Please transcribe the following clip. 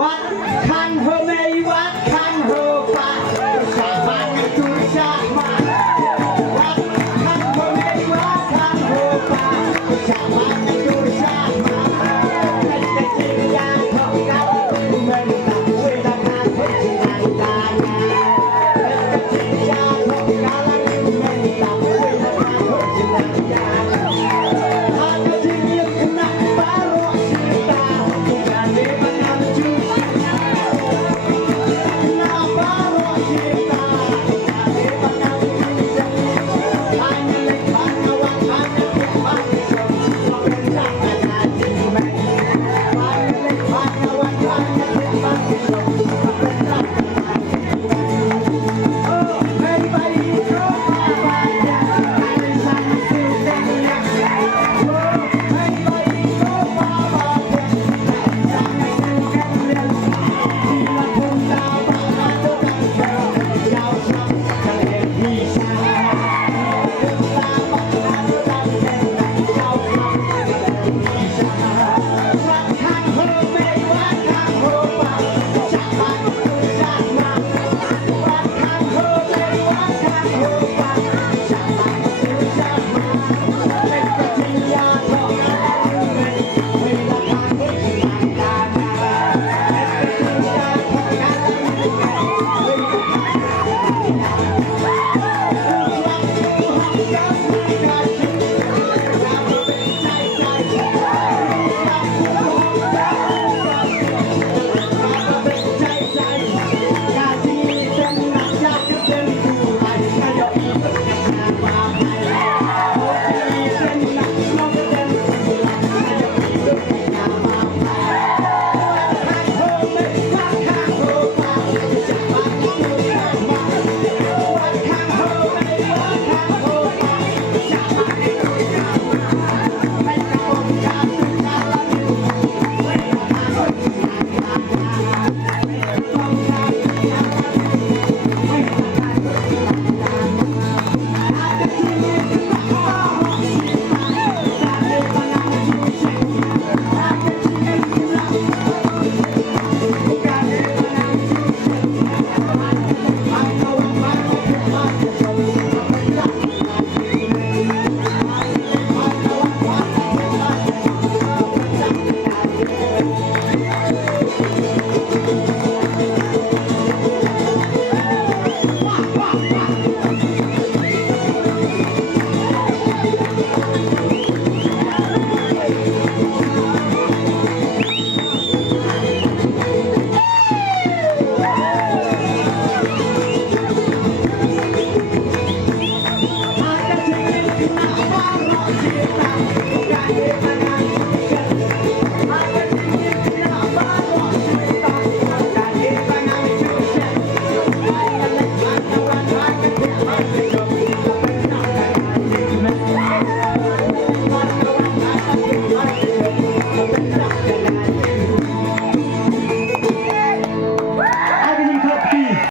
วัดคันเฮไม่วัดคันเฮปะชาบ้านตุชามาวัดคันเฮไม่วัดคันเฮปะชาบ้านตุชามาเป็นแต่จริงอย่างเท่ากันเหมือนกับเวลาการเพิ่งงานการงานเป็นแต่จริงอย่างเท่ากันเหมือนกับเวลาการเพิ่งงานการงานหากจะทิ้งยังขนาดบารอสิตาการเดินมานั่งจูบ